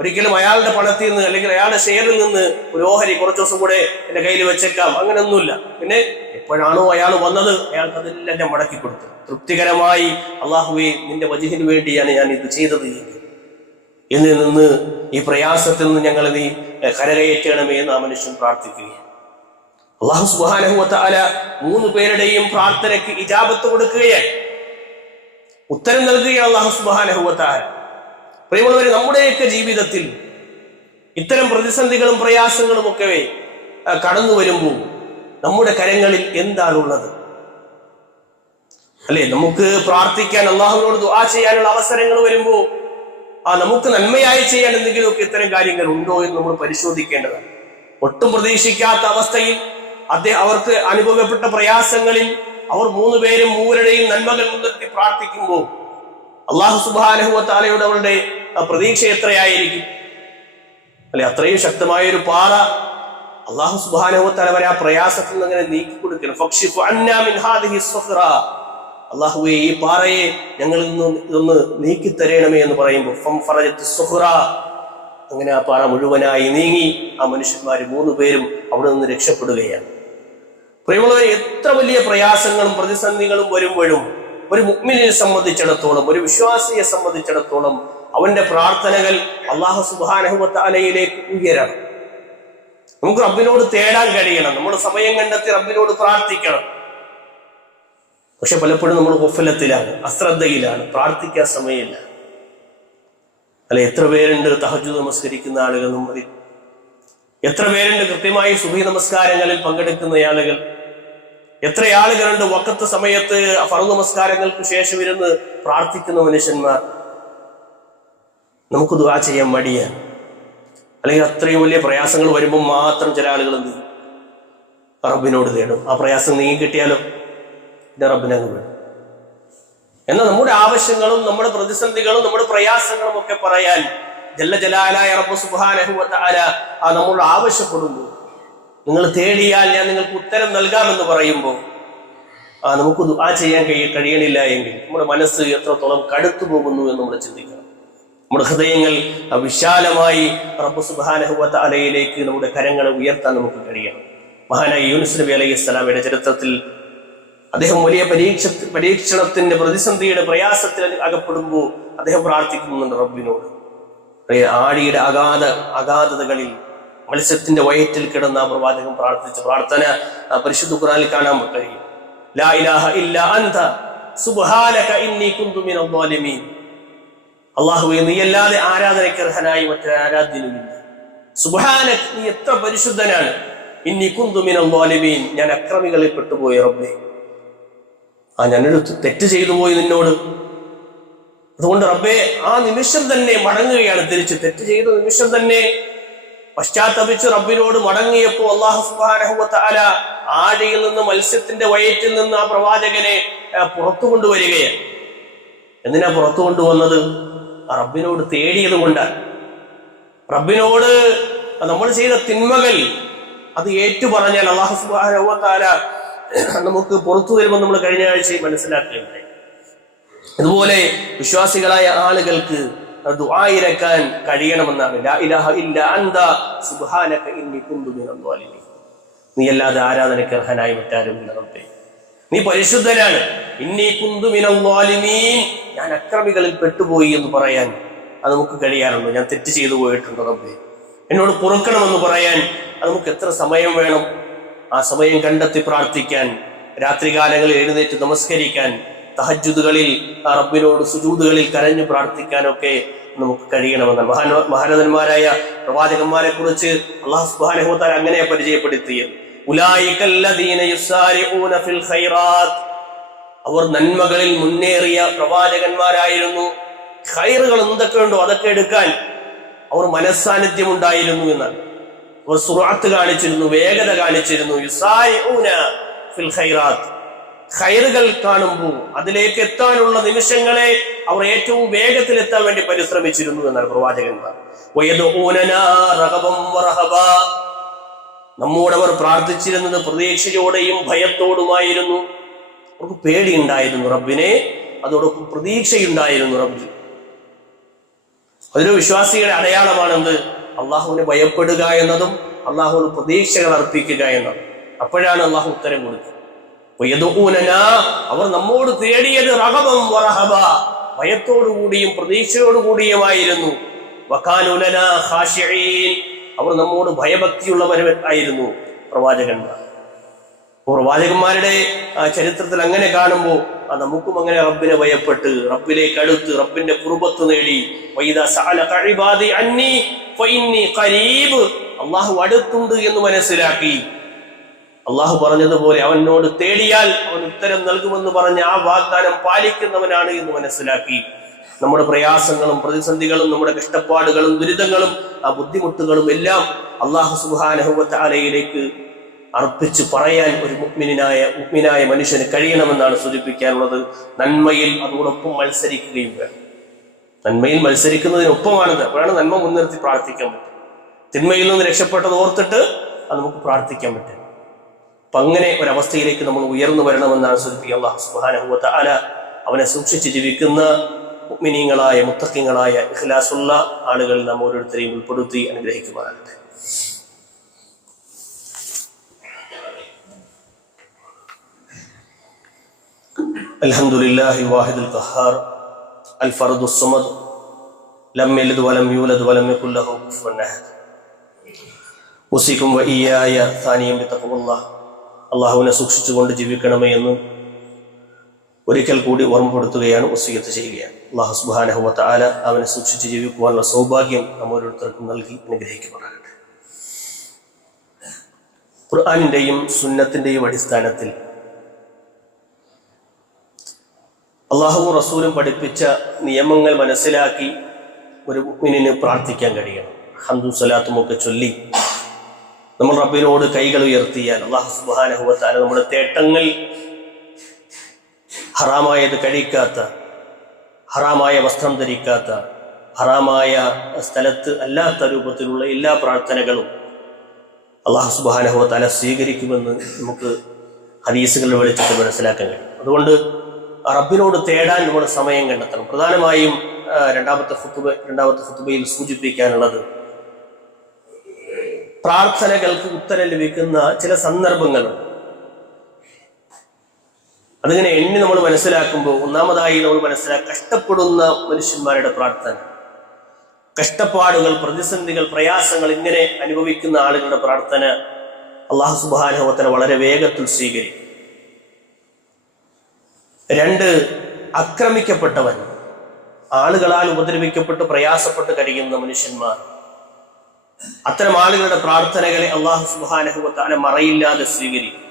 ഒരിക്കലും അയാളുടെ പണത്തിൽ നിന്ന് അല്ലെങ്കിൽ അയാളുടെ ഷെയറിൽ നിന്ന് ഒരു ഓഹരി കുറച്ചു ദിവസം കൂടെ എന്റെ കയ്യിൽ വെച്ചേക്കാം, അങ്ങനെയൊന്നുമില്ല. പിന്നെ എപ്പോഴാണോ അയാൾ വന്നത് അയാൾക്ക് അതെല്ലാം ഞാൻ മടക്കി കൊടുത്തു. തൃപ്തികരമായി, അല്ലാഹുവേ, നിന്റെ വജ്ഹിന് വേണ്ടിയാണ് ഞാൻ ഇത് ചെയ്തത് എന്നിൽ നിന്ന് ഈ പ്രയാസത്തിൽ നിന്ന് ഞങ്ങൾ നീ കരകയറ്റണമേ എന്ന് ആ മനുഷ്യൻ പ്രാർത്ഥിക്കുകയാണ്. അല്ലാഹു സുബ്ഹാനഹു വ തആല 3 പേരുടെയും പ്രാർത്ഥനയ്ക്ക് ഇജാബത്ത് കൊടുക്കുകയാണ്, ഉത്തരം നൽകുകയാണ് അല്ലാഹു സുബ്ഹാനഹു വ തആല. പ്രിയമുള്ളവരെ, നമ്മുടെയൊക്കെ ജീവിതത്തിൽ ഇത്തരം പ്രതിസന്ധികളും പ്രയാസങ്ങളും ഒക്കെ കടന്നു വരുമ്പോൾ നമ്മുടെ കരങ്ങളിൽ എന്താണുള്ളത്? അല്ലെ, നമുക്ക് പ്രാർത്ഥിക്കാൻ, അള്ളാഹുവിനോട് ദുആ ചെയ്യാനുള്ള അവസരങ്ങൾ വരുമ്പോൾ നമുക്ക് നന്മയായി ചെയ്യാൻ എന്തെങ്കിലുമൊക്കെ ഇത്തരം കാര്യങ്ങൾ ഉണ്ടോ എന്ന് നമ്മൾ പരിശോധിക്കേണ്ടതാണ്. ഒട്ടും പ്രതീക്ഷിക്കാത്ത അവസ്ഥയിൽ അവർക്ക് അനുഭവപ്പെട്ട പ്രയാസങ്ങളിൽ അവർ 3 പേരും 3 നന്മകൾ മുൻനിർത്തി പ്രാർത്ഥിക്കുമ്പോൾ അല്ലാഹു സുബ്ഹാനഹു വ തആലയുടെ അവരുടെ പ്രതീക്ഷ എത്രയായിരിക്കും? അല്ലെ, അത്രയും ശക്തമായ ഒരു പാറ അല്ലാഹു സുബ്ഹാനഹു വ തആല വരെ ആ പ്രയാസത്തിൽ നിന്ന് അങ്ങനെ നീക്കി കൊടുക്കണം. ഫക്ഷിഫു അന്നാ മിൻ ഹാദിഹി സ്സുഖ്റ, അല്ലാഹുവേ, ഈ പാറയെ ഞങ്ങളിൽ നിന്ന് ഇതൊന്ന് നീക്കി തരണമേ എന്ന് പറയുമ്പോൾ ഫംഫറജത്ത് സ്സുഖ്റ, അങ്ങനെ ആ പാറ മുഴുവനായി നീങ്ങി ആ മനുഷ്യന്മാർ 3 പേരും അവിടെ നിന്ന് രക്ഷപ്പെടുകയാണ്. പ്രിയമുള്ളവരെ, എത്ര വലിയ പ്രയാസങ്ങളും പ്രതിസന്ധികളും വരുമ്പോഴും ഒരു മുഅ്മിനെ സംബന്ധിച്ചിടത്തോളം, ഒരു വിശ്വാസിയെ സംബന്ധിച്ചിടത്തോളം അവന്റെ പ്രാർത്ഥനകൾ അല്ലാഹു സുബ്ഹാനഹു വ തആലയിലേക്ക് ഉയരണം. നമുക്ക് റബ്ബിനോട് തേടാൻ കഴിയണം, നമ്മൾ സമയം കണ്ടെത്തി റബ്ബിനോട് പ്രാർത്ഥിക്കണം. പക്ഷെ പലപ്പോഴും നമ്മൾ ഗഫലത്തിലാണ്, അശ്രദ്ധയിലാണ്, പ്രാർത്ഥിക്കാൻ സമയമില്ല. അല്ലെ, എത്ര പേരുണ്ട് തഹജ്ജുദ് നമസ്കരിക്കുന്ന ആളുകൾ നമ്മളിൽ? എത്ര പേരുണ്ട് കൃത്യമായി സുബഹി നമസ്കാരങ്ങളിൽ പങ്കെടുക്കുന്ന ആളുകൾ? എത്ര ആളുകളുണ്ട് വഖത്ത് സമയത്ത് ഫർദ് നമസ്കാരങ്ങൾക്ക് ശേഷം ഇരുന്ന് പ്രാർത്ഥിക്കുന്ന മനുഷ്യന്മാർ? നമുക്ക് ദുആ ചെയ്യാൻ മടിയാണ്. അല്ലെങ്കിൽ അത്രയും വലിയ പ്രയാസങ്ങൾ വരുമ്പോൾ മാത്രം ചില ആളുകൾ എന്ത് ചെയ്യും? റബ്ബിനോട് തേടും. ആ പ്രയാസം നീങ്ങി കിട്ടിയാലോ പിന്നെ റബ്ബിനെ അങ്ങ് വേണം. എന്നാൽ നമ്മുടെ ആവശ്യങ്ങളും നമ്മുടെ പ്രതിസന്ധികളും നമ്മുടെ പ്രയാസങ്ങളും ഒക്കെ പറയാൻ ജല്ല ജലാലായ റബ്ബ് സുബ്ഹാനഹു വ തആല നമ്മളോട് ആവശ്യപ്പെടുന്നു. നിങ്ങൾ തേടിയാൽ ഞാൻ നിങ്ങൾക്ക് ഉത്തരം നൽകാമെന്ന് പറയുമ്പോൾ നമുക്ക് ദുആ ചെയ്യാൻ കഴിയണില്ല എങ്കിൽ നമ്മുടെ മനസ്സ് എത്രത്തോളം കടുത്തു പോകുന്നു എന്ന് നമ്മൾ ചിന്തിക്കണം. നമ്മുടെ ഹൃദയങ്ങൾ വിശാലമായി റബ്ബ് സുബ്ഹാനഹു വ തആലയിലേക്ക് നമ്മുടെ കരങ്ങളെ ഉയർത്താൻ നമുക്ക് കഴിയണം. മഹാനായ യൂനുസ് നബി അലൈഹിസ്സലാമിന്റെ ചരിത്രത്തിൽ അദ്ദേഹം വലിയ പരീക്ഷണത്തിന്റെ പ്രതിസന്ധിയുടെ പ്രയാസത്തിൽ അകപ്പെടുമ്പോൾ അദ്ദേഹം പ്രാർത്ഥിക്കുന്നുണ്ട് റബ്ബിനോട്. ആഴിയുടെ അഗാധതകളിൽ മത്സ്യത്തിന്റെ വയറ്റിൽ കിടന്ന ആ പ്രവാചകൻ പ്രാർത്ഥിച്ച പ്രാർത്ഥന പരിശുദ്ധ ഖുർആനിൽ കാണാൻ കഴിയും. ലാ ഇലാഹ ഇല്ലാ അൻത സുബ്ഹാനക ഇന്നി കുന്തു മിനൽ ളാലിമീൻ. അല്ലാഹുവേ, നീയല്ലാതെ ആരാധനയ്ക്ക് അർഹനായി മറ്റാരാധ്യനുമില്ല. സുബ്ഹാനക, നീ എത്ര പരിശുദ്ധനാണ്. ഇന്നി കുന്തു മിനൽ ളാലിമീൻ, ഞാൻ അക്രമികളിൽ പെട്ടുപോയി റബ്ബേ. ഞാനൊരു തെറ്റ് ചെയ്തു പോയി നിന്നോട്. അതുകൊണ്ട് റബ്ബേ, ആ നിമിഷം തന്നെ മടങ്ങുകയാണ് തിരിച്ച്. തെറ്റ് ചെയ്ത നിമിഷം തന്നെ പശ്ചാത്തപിച്ച് റബ്ബിനോട് മടങ്ങിയപ്പോൾ അല്ലാഹു സുബ്ഹാനഹു വ തആല ആഴിയിൽ നിന്ന്, മത്സ്യത്തിന്റെ വയറ്റിൽ നിന്ന് ആ പ്രവാചകനെ പുറത്തു കൊണ്ടുവരികയാണ്. എന്തിനാ പുറത്തു കൊണ്ടുവന്നത്? റബ്ബിനോട് തേടിയത് കൊണ്ടാണ്. റബ്ബിനോട് നമ്മൾ ചെയ്ത തിന്മകൾ അത് ഏറ്റുപറഞ്ഞാൽ അല്ലാഹു സുബ്ഹാനഹു വ തആല നമുക്ക് പുറത്തു തരുമെന്ന് നമ്മൾ കഴിഞ്ഞ ആഴ്ചയിൽ മനസ്സിലാക്കുകയുണ്ടായി. ഇതുപോലെ വിശ്വാസികളായ ആളുകൾക്ക് ദുആയിരക്കാൻ കഴിയണമെന്നാണ്. ലാ ഇലാഹ ഇല്ലാ അൻത സുബ്ഹാനക ഇന്നി കുന്തു മിനൽ ളാലിമീൻ. നീ അല്ലാതെ ആരാധനയ്ക്ക് അർഹനായി മറ്റാരുമില്ല റബ്ബേ, നീ പരിശുദ്ധനാണ്. ഇന്നി കുന്തു മിനൽ ളാലിമീൻ, ഞാൻ അക്രമികളിൽ പെട്ടുപോയി എന്ന് പറയാൻ അത് നമുക്ക് കഴിയാറുണ്ട്. ഞാൻ തെറ്റ് ചെയ്തു പോയിട്ടുണ്ട് റബ്ബേ, എന്നോട് പൊറുക്കണമെന്ന് പറയാൻ അത് നമുക്ക് എത്ര സമയം വേണം? ആ സമയം കണ്ടെത്തി പ്രാർത്ഥിക്കാൻ, രാത്രികാലങ്ങളിൽ എഴുന്നേറ്റ് നമസ്കരിക്കാൻ, തഹജ്ജുദുകളിൽ റബ്ബിനോട് സുജൂദുകളിൽ കരഞ്ഞു പ്രാർത്ഥിക്കാനൊക്കെ നമുക്ക് കഴിയണമെന്നാണ് മഹാനന്മാരായ പ്രവാചകന്മാരെ കുറിച്ച് അല്ലാഹു സുബ്ഹാനഹു വ തആല അങ്ങനെ പരിചയപ്പെടുത്തിയത്. ഉലൈകല്ലദീന യുസാരിഊന ഫിൽ ഖൈറാത്ത്, അവർ നന്മകളിൽ മുന്നേറിയ പ്രവാചകന്മാരായിരുന്നു. ഖൈറുകൾ എന്തൊക്കെയുണ്ടോ അതൊക്കെ എടുക്കാൻ അവർ മനസ്സാന്നിധ്യം ഉണ്ടായിരുന്നു എന്നാണ്. അവർ സുറാത്ത് കാണിച്ചിരുന്നു, വേഗത കാണിച്ചിരുന്നു. യുസാരിഊന ഫിൽ ഖൈറാത്ത്, ഖൈറുകൾ കാണുമ്പോൾ അതിലേക്ക് എത്താനുള്ള നിമിഷങ്ങളെ അവർ ഏറ്റവും വേഗത്തിൽ എത്താൻ വേണ്ടി പരിശ്രമിച്ചിരുന്നു എന്നാണ് പ്രവാചകന്മാർ. നമ്മോടവർ പ്രാർത്ഥിച്ചിരുന്നത് പ്രതീക്ഷയോടെയും ഭയത്തോടുമായിരുന്നു. അവർക്ക് പേടിയുണ്ടായിരുന്നു റബ്ബിനെ, അതോടൊപ്പം പ്രതീക്ഷയുണ്ടായിരുന്നു റബ്ബിൽ. അതൊരു വിശ്വാസിയുടെ അടയാളമാണെന്ന് അള്ളാഹുവിനെ ഭയപ്പെടുക എന്നതും അള്ളാഹുവിന് പ്രതീക്ഷകൾ അർപ്പിക്കുക എന്നതും. അപ്പോഴാണ് അള്ളാഹു ഉത്തരം കൊടുക്കുക. അവർ നമ്മോട് തേടിയത് റഗബൻ വറഹബ, ഭയത്തോടുകൂടിയും പ്രതീക്ഷയോടുകൂടിയുമായിരുന്നു. വകാനൂ ലനാ ഖാശിഈൻ, അവർ നമ്മോട് ഭയഭക്തിയുള്ളവരായിരുന്നു പ്രവാചകന്മാർ. പ്രവാചകന്മാരുടെ ചരിത്രത്തിൽ അങ്ങനെ കാണുമ്പോൾ നമുക്കും അങ്ങനെ റബ്ബിനെ ഭയപ്പെട്ട് റബ്ബിലേക്ക് അടുത്ത് റബ്ബിന്റെ ഖുർബത്ത് നേടി. വഇദാ സഅലക ഇബാദി അന്നി ഫഇന്നി ഖരീബ്, അല്ലാഹു അടുത്തുണ്ട് എന്ന് മനസ്സിലാക്കി. അള്ളാഹു പറഞ്ഞതുപോലെ അവനോട് തേടിയാൽ അവൻ ഉത്തരം നൽകുമെന്ന് പറഞ്ഞ ആ വാഗ്ദാനം പാലിക്കുന്നവനാണ് എന്ന് മനസ്സിലാക്കി. നമ്മുടെ പ്രയാസങ്ങളും പ്രതിസന്ധികളും നമ്മുടെ കഷ്ടപ്പാടുകളും ദുരിതങ്ങളും ആ ബുദ്ധിമുട്ടുകളും എല്ലാം അല്ലാഹു സുബ്ഹാനഹു വ തആലയിലേക്ക് അർപ്പിച്ച് പറയാൻ ഒരു മുഅ്മിനായ മനുഷ്യന് കഴിയണമെന്നാണ് സൂചിപ്പിക്കാനുള്ളത്. നന്മയിൽ അതോടൊപ്പം മത്സരിക്കുകയും വേണം. നന്മയിൽ മത്സരിക്കുന്നതിനൊപ്പമാണത്. അപ്പോഴാണ് നന്മ മുൻനിർത്തി പ്രാർത്ഥിക്കാൻ പറ്റും. തിന്മയിൽ നിന്ന് രക്ഷപ്പെട്ടത് ഓർത്തിട്ട് അത് നമുക്ക് പ്രാർത്ഥിക്കാൻ പറ്റും. അപ്പൊ അങ്ങനെ ഒരവസ്ഥയിലേക്ക് നമ്മൾ ഉയർന്നു വരണമെന്നാണ് സൂചിപ്പിക്കുക. അല്ലാഹു സുബ്ഹാനഹു വ തആല അവനെ സൂക്ഷിച്ച് ജീവിക്കുന്ന മുഅ്മിനീങ്ങളായ മുത്തഖീങ്ങളായ ഇഖ്ലാസുള്ള ആളുകളിൽ നാം ഓരോരുത്തരെയും ഉൾപ്പെടുത്തി അനുഗ്രഹിക്കുമാറാകട്ടെ. അൽഹംദുലില്ലാഹിൽ വാഹിദുൽ ഖഹാർ അൽ ഫർദുസ് സമദ് ലം യലിദ് വലം യൂലദ് വലം യകുൽ ലഹു കുഫുവൻ അഹദ്. ഉസിക്കും വഇയ്യായ സാനിയം ബിത്തഖ്വല്ലാഹ്. അല്ലാഹുവിനെ സൂക്ഷിച്ചുകൊണ്ട് ജീവിക്കണമേ എന്ന് ഒരിക്കൽ കൂടി ഓർമ്മപ്പെടുത്തുകയാണ്, വസിയ്യത്ത് ചെയ്യുകയാണ്. അല്ലാഹു സുബ്ഹാനഹു വ തആല അവനെ സൂക്ഷിച്ച് ജീവിക്കുവാനുള്ള സൗഭാഗ്യം നമ്മൾ ഓരോരുത്തർക്കും നൽകി അനുഗ്രഹിക്കുമാറാകട്ടെ. ഖുർആനിന്റെയും സുന്നത്തിന്റെയും അടിസ്ഥാനത്തിൽ അള്ളാഹുവും റസൂലും പഠിപ്പിച്ച നിയമങ്ങൾ മനസ്സിലാക്കി ഒരു മുഅ്മിനിന് പ്രാർത്ഥിക്കാൻ കഴിയണം. ഹംദും സ്വലാത്തും ഒക്കെ ചൊല്ലി നമ്മൾ റബ്ബിനോട് കൈകൾ ഉയർത്തിയാൽ അള്ളാഹു സുബ്ഹാനഹു വ തആല നമ്മുടെ തേട്ടങ്ങൾ ഹറാമായത് കഴിക്കാത്ത, ഹറാമായ വസ്ത്രം ധരിക്കാത്ത, ഹറാമായ സ്ഥലത്ത് അല്ലാത്ത രൂപത്തിലുള്ള എല്ലാ പ്രാർത്ഥനകളും അള്ളാഹു സുബ്ഹാനഹു വ തആല സ്വീകരിക്കുമെന്ന് നമുക്ക് ഹദീസുകളുടെ വെളിച്ചത്തിൽ മനസ്സിലാക്കാൻ കഴിയും. അതുകൊണ്ട് റബ്ബിനോട് തേടാൻ നമ്മൾ സമയം കണ്ടെത്തണം. പ്രധാനമായും രണ്ടാമത്തെ ഖുതുബയിൽ സൂചിപ്പിക്കാനുള്ളത്, പ്രാർത്ഥനകൾക്ക് ഉത്തരം ലഭിക്കുന്ന ചില സന്ദർഭങ്ങളുണ്ട്. അതിങ്ങനെ എണ്ണി നമ്മൾ മനസ്സിലാക്കുമ്പോൾ ഒന്നാമതായി നമ്മൾ കഷ്ടപ്പെടുന്ന മനുഷ്യന്മാരുടെ പ്രാർത്ഥന, കഷ്ടപ്പാടുകൾ, പ്രതിസന്ധികൾ, പ്രയാസങ്ങൾ ഇങ്ങനെ അനുഭവിക്കുന്ന ആളുകളുടെ പ്രാർത്ഥന അല്ലാഹു സുബ്ഹാനഹു വ തആല വളരെ വേഗത്തിൽ സ്വീകരിക്കും. രണ്ട്, ആക്രമിക്കപ്പെട്ടവൻ, ആളുകളാൽ ഉപദ്രവിക്കപ്പെട്ട് പ്രയാസപ്പെട്ട് കഴിയുന്ന മനുഷ്യന്മാർ, അത്തരം ആളുകളുടെ പ്രാർത്ഥനകളെ അല്ലാഹു സുബ്ഹാനഹു വ തആല മറയില്ലാതെ സ്വീകരിക്കും.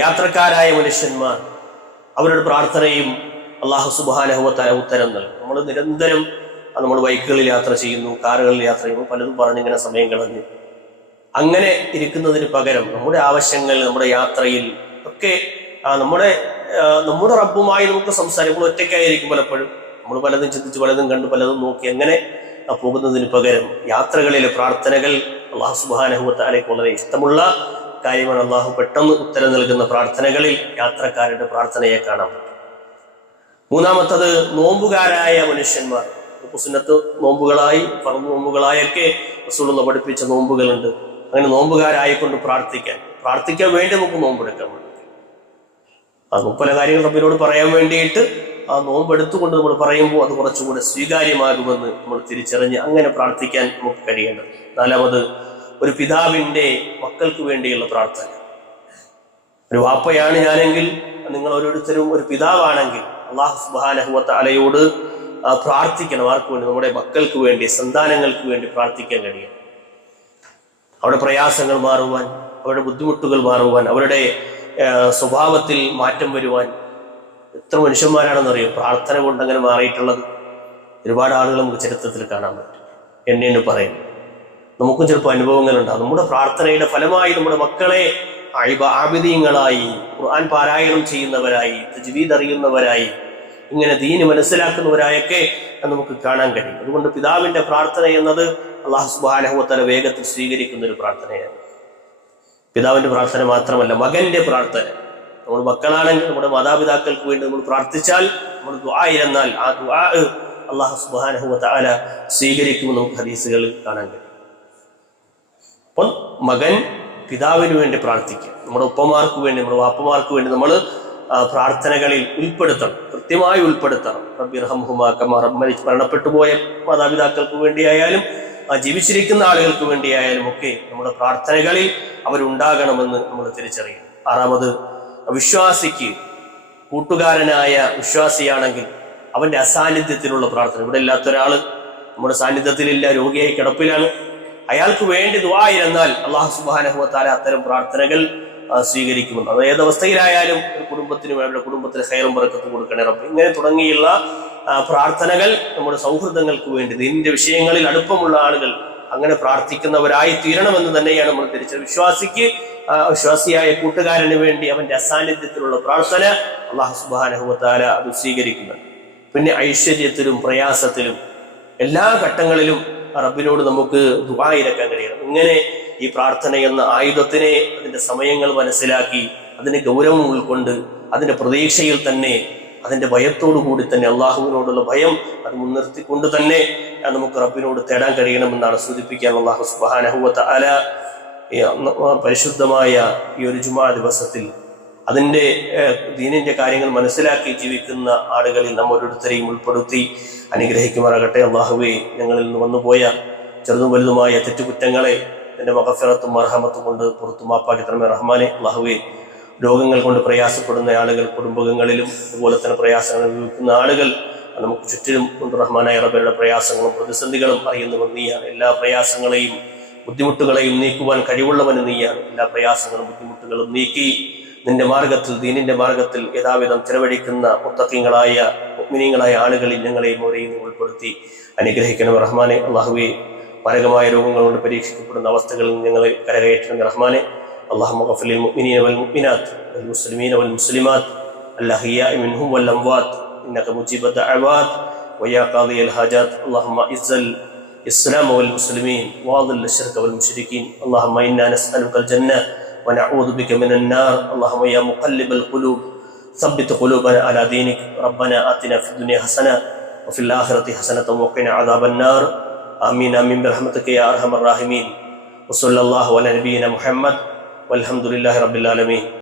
യാത്രക്കാരായ മനുഷ്യന്മാർ, അവരുടെ പ്രാർത്ഥനയും അല്ലാഹു സുബ്ഹാനഹു വ തആല ഉത്തരം നൽകും. നമ്മൾ നിരന്തരം നമ്മൾ ബൈക്കുകളിൽ യാത്ര ചെയ്യുന്നു, കാറുകളിൽ യാത്ര ചെയ്യുന്നു, പലതും പറഞ്ഞിങ്ങനെ സമയം കളഞ്ഞ് അങ്ങനെ ഇരിക്കുന്നതിന് പകരം നമ്മുടെ ആവശ്യങ്ങൾ, നമ്മുടെ യാത്രയിൽ ഒക്കെ നമ്മുടെ റബ്ബുമായി നമുക്ക് സംസാരിക്കും. നമ്മൾ ഒറ്റയ്ക്കായിരിക്കും പലപ്പോഴും, നമ്മൾ പലതും ചിന്തിച്ച്, പലതും കണ്ട്, പലതും നോക്കി അങ്ങനെ പോകുന്നതിന് പകരം യാത്രകളിലെ പ്രാർത്ഥനകൾ അല്ലാഹു സുബ്ഹാനഹു വ തആലയ്ക്ക് വളരെ ഇഷ്ടമുള്ള കാര്യമാണ്. അല്ലാഹു പെട്ടെന്ന് ഉത്തരം നൽകുന്ന പ്രാർത്ഥനകളിൽ യാത്രക്കാരുടെ പ്രാർത്ഥനയെ കാണാം. മൂന്നാമത്തത്, നോമ്പുകാരായ മനുഷ്യന്മാർ, സുന്നത്ത് നോമ്പുകളായി, ഫർദ് നോമ്പുകളായൊക്കെ റസൂലുള്ളാഹി പഠിപ്പിച്ച നോമ്പുകളുണ്ട്. അങ്ങനെ നോമ്പുകാരായിക്കൊണ്ട് പ്രാർത്ഥിക്കാൻ വേണ്ടി നമുക്ക് നോമ്പെടുക്കാൻ വേണ്ടി, പല കാര്യങ്ങൾ റബ്ബിനോട് പറയാൻ വേണ്ടിയിട്ട് ആ നോമ്പെടുത്തുകൊണ്ട് നമ്മൾ പറയുമ്പോൾ അത് കുറച്ചുകൂടെ സ്വീകാര്യമാകുമെന്ന് നമ്മൾ തിരിച്ചറിഞ്ഞ് അങ്ങനെ പ്രാർത്ഥിക്കാൻ നമുക്ക് കഴിയേണ്ടത്. നാലാമത്, ഒരു പിതാവിൻ്റെ മക്കൾക്ക് വേണ്ടിയുള്ള പ്രാർത്ഥന. ഒരു വാപ്പയാണ് ഞാനെങ്കിൽ, നിങ്ങൾ ഓരോരുത്തരും ഒരു പിതാവാണെങ്കിൽ അല്ലാഹു സുബ്ഹാനഹു വ തആലയോട് പ്രാർത്ഥിക്കണം. ആർക്ക് വേണ്ടി? നമ്മുടെ മക്കൾക്ക് വേണ്ടി, സന്താനങ്ങൾക്ക് വേണ്ടി പ്രാർത്ഥിക്കാൻ കഴിയണം. അവരുടെ പ്രയാസങ്ങൾ മാറുവാൻ, അവരുടെ ബുദ്ധിമുട്ടുകൾ മാറുവാൻ, അവരുടെ സ്വഭാവത്തിൽ മാറ്റം വരുവാൻ. എത്ര മനുഷ്യന്മാരാണെന്നറിയോ പ്രാർത്ഥന കൊണ്ട് അങ്ങനെ മാറിയിട്ടുള്ളത്? ഒരുപാട് ആളുകൾ നമുക്ക് ചരിത്രത്തിൽ കാണാൻ പറ്റും. എന്നെ പറയുന്നു, നമുക്കും ചിലപ്പോൾ അനുഭവങ്ങളുണ്ടാകും. നമ്മുടെ പ്രാർത്ഥനയുടെ ഫലമായി നമ്മുടെ മക്കളെ ആബിദീങ്ങളായി, ഖുർആൻ പാരായണം ചെയ്യുന്നവരായി, തജ്വീദ് അറിയുന്നവരായി, ഇങ്ങനെ ദീന് മനസ്സിലാക്കുന്നവരായൊക്കെ നമുക്ക് കാണാൻ കഴിയും. അതുകൊണ്ട് പിതാവിന്റെ പ്രാർത്ഥന എന്നത് അല്ലാഹു സുബ്ഹാനഹു വ തആല വേഗത്തിൽ സ്വീകരിക്കുന്ന ഒരു പ്രാർത്ഥനയാണ്. പിതാവിന്റെ പ്രാർത്ഥന മാത്രമല്ല, മകന്റെ പ്രാർത്ഥന. നമ്മൾ മക്കളാണെങ്കിൽ നമ്മുടെ മാതാപിതാക്കൾക്ക് വേണ്ടി നമ്മൾ പ്രാർത്ഥിച്ചാൽ, നമ്മൾ ദുആ ഇരുന്നാൽ ആ ദുആ അല്ലാഹു സുബ്ഹാനഹു വ തആല സ്വീകരിക്കുമെന്ന് നമുക്ക് ഹദീസുകളിൽ കാണാൻ കഴിയും. അപ്പം മകൻ പിതാവിന് വേണ്ടി പ്രാർത്ഥിക്കുക, നമ്മുടെ ഉപ്പമാർക്ക് വേണ്ടി, നമ്മുടെ വാപ്പമാർക്ക് വേണ്ടി നമ്മൾ പ്രാർത്ഥനകളിൽ ഉൾപ്പെടുത്തണം, കൃത്യമായി ഉൾപ്പെടുത്തണം. റബ്ബിർഹംഹുമാ കമാ മരണപ്പെട്ടു പോയ മാതാപിതാക്കൾക്ക് വേണ്ടിയായാലും ജീവിച്ചിരിക്കുന്ന ആളുകൾക്ക് വേണ്ടിയായാലും ഒക്കെ നമ്മുടെ പ്രാർത്ഥനകളിൽ അവരുണ്ടാകണമെന്ന് നമ്മൾ തിരിച്ചറിയണം. ആറാമത്, വിശ്വാസിക്ക്, കൂട്ടുകാരനായ വിശ്വാസിയാണെങ്കിൽ അവന്റെ അസാന്നിധ്യത്തിലുള്ള പ്രാർത്ഥന. ഇവിടെ ഇല്ലാത്ത ഒരാൾ നമ്മുടെ സാന്നിധ്യത്തിലില്ല, രോഗിയായി കിടപ്പിലാണ്, അയാൾക്ക് വേണ്ടി ദുആ ഇരുന്നാൽ അല്ലാഹു സുബ്ഹാനഹു വ തആല അത്തരം പ്രാർത്ഥനകൾ സ്വീകരിക്കുമെന്ന്. അത് ഏതവസ്ഥയിലായാലും ഒരു കുടുംബത്തിനും അവരുടെ കുടുംബത്തിന് ഖൈറും ബറക്കത്തും കൊടുക്കണേ റബ്ബ്. ഇങ്ങനെ തുടങ്ങിയുള്ള പ്രാർത്ഥനകൾ നമ്മുടെ സൗഹൃദങ്ങൾക്ക് വേണ്ടി, ദീനിന്റെ വിഷയങ്ങളിൽ അടുപ്പമുള്ള ആളുകൾ അങ്ങനെ പ്രാർത്ഥിക്കുന്നവരായി തീരണമെന്ന് തന്നെയാണ് നമ്മൾ തിരിച്ചത്. വിശ്വാസിയായ കൂട്ടുകാരന് വേണ്ടി അവന്റെ അസാന്നിധ്യത്തിലുള്ള പ്രാർത്ഥന അല്ലാഹു സുബ്ഹാനഹു വ തആല അത് സ്വീകരിക്കുന്നുണ്ട്. പിന്നെ ഐശ്വര്യത്തിലും പ്രയാസത്തിലും എല്ലാ ഘട്ടങ്ങളിലും റബ്ബിനോട് നമുക്ക് ദുആ ഇരക്കാൻ കഴിയണം. ഇങ്ങനെ ഈ പ്രാർത്ഥന എന്ന ആയുധത്തിനെ, അതിന്റെ സമയങ്ങൾ മനസ്സിലാക്കി, അതിന് ഗൗരവം ഉൾക്കൊണ്ട്, അതിന്റെ പ്രതീക്ഷയിൽ തന്നെ, അതിന്റെ ഭയത്തോടു കൂടി തന്നെ, അള്ളാഹുവിനോടുള്ള ഭയം അത് മുൻനിർത്തിക്കൊണ്ട് തന്നെ നമുക്ക് റബ്ബിനോട് തേടാൻ കഴിയണമെന്നാണ് സൂചിപ്പിക്കാൻ അല്ലാഹു സുബ്ഹാനഹു വ തആല പരിശുദ്ധമായ ഈ ഒരു ജുമാ ദിവസത്തിൽ അതിൻ്റെ ദീനിൻ്റെ കാര്യങ്ങൾ മനസ്സിലാക്കി ജീവിക്കുന്ന ആളുകളിൽ നാം ഓരോരുത്തരെയും ഉൾപ്പെടുത്തി അനുഗ്രഹിക്കുമാറാകട്ടെ. അള്ളാഹുവേ, ഞങ്ങളിൽ നിന്ന് വന്നുപോയ ചെറുതും വലുതുമായ തെറ്റുകുറ്റങ്ങളെ എൻ്റെ മഗ്ഫിറത്തും മർഹമത്തും കൊണ്ട് പുറത്തു മാപ്പാക്കി തരണമേ റഹ്മാനെ. അള്ളാഹുവേ, രോഗങ്ങൾ കൊണ്ട് പ്രയാസപ്പെടുന്ന ആളുകൾ കുടുംബങ്ങളിലും അതുപോലെ തന്നെ പ്രയാസങ്ങൾ അനുഭവിക്കുന്ന ആളുകൾ നമുക്ക് ചുറ്റിലും കൊണ്ട് റഹ്മാനായ റബ്ബിയുടെ പ്രയാസങ്ങളും പ്രതിസന്ധികളും അറിയുന്നവൻ നീയാണ്. എല്ലാ പ്രയാസങ്ങളെയും ബുദ്ധിമുട്ടുകളെയും നീക്കുവാൻ കഴിവുള്ളവന് നീയാണ്. എല്ലാ പ്രയാസങ്ങളും ബുദ്ധിമുട്ടുകളും നീക്കി നിന്റെ മാർഗത്തിൽ, ദീനിന്റെ മാർഗത്തിൽ യഥാവിധം ചെലവഴിക്കുന്ന മുത്തഖീങ്ങളായ മുഅ്മിനീങ്ങളായ ആളുകളിൽ ഞങ്ങളെയും അവരെയും ഉൾപ്പെടുത്തി അനുഗ്രഹിക്കണം റഹ്മാനെ. അള്ളാഹുവേ, മാരകമായ രോഗങ്ങൾ കൊണ്ട് പരീക്ഷിക്കപ്പെടുന്ന അവസ്ഥകളിൽ ഞങ്ങളെ കരകയറ്റണം റഹ്മാനെ. اللهم اغفر للمؤمنين والمؤمنات والمسلمين والمسلمات الأحياء منهم والأموات إنك مجيب الدعوات ويا قاضي الحاجات. اللهم اعز الإسلام والمسلمين وأذل الشرك والمشركين. اللهم إنا نسألك الجنة ونعوذ بك من النار. اللهم يا مقلب القلوب ثبت قلوبنا على دينك. ربنا آتنا في الدنيا حسنة وفي الآخرة حسنة وقنا عذاب النار. آمين آمين برحمتك يا أرحم الراحمين. وصلى الله على نبينا محمد والحمد لله رب العالمين.